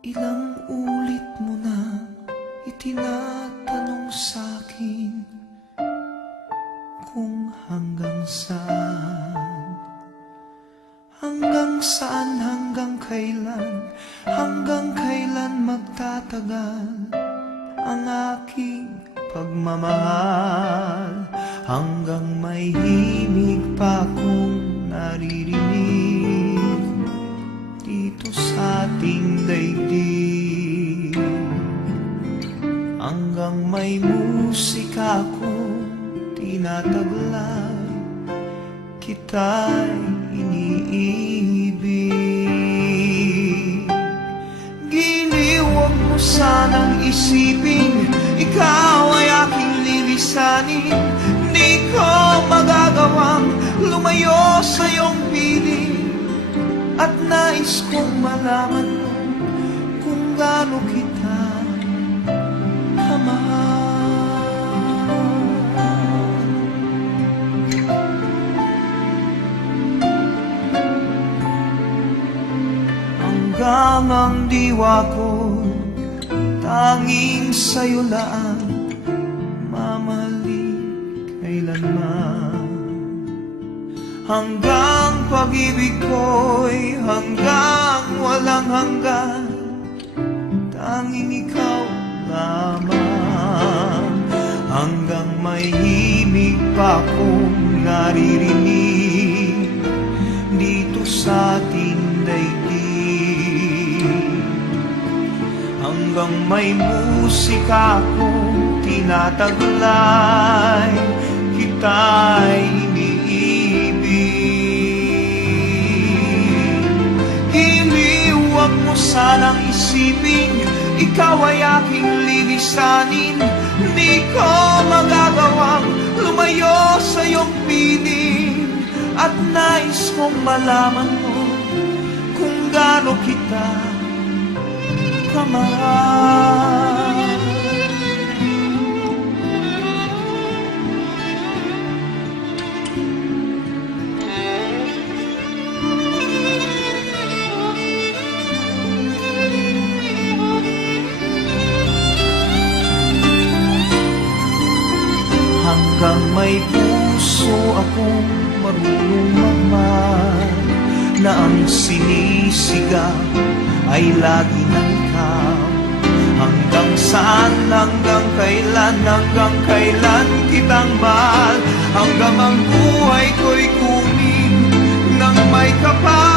Ilang ulit mo na itinatanong sa'kin kung hanggang saan, hanggang kailan magtatagal ang aking pagmamahal, hanggang may himig pa akong naririnig dito sa ating daigdig, hanggang may musika akong tinataglay, kita'y iniibig. Giliw, huwag mo sanang isipin ikaw ay aking lilisanin. Di ko magagawang lumayo sa iyong piling, at nais kong malaman mo kung gaano kita kamahal. Hanggang ang diwa ko tanging sa'yo lang mamahalin kailanman, hanggang pag-ibig ko'y hanggang walang hanggan, tanging ikaw lamang, hanggang may himig pa akong naririnig dito sa ating daigdig, hanggang may musika akong tinataglay, kita'y iniibig. Giliw, huwag mo sanang isipin ikaw ay aking lilisanin. Di ko magagawang lumayo sa iyong piling, at nais kong malaman mo kung gaano kita kamahal. Hanggang may puso akong marunong magmahal, na ang sinisigaw ay lagi ng ikaw. Hanggang saan, hanggang kailan kitang mahal, hanggang ang buhay ko'y kunin ng may kapal.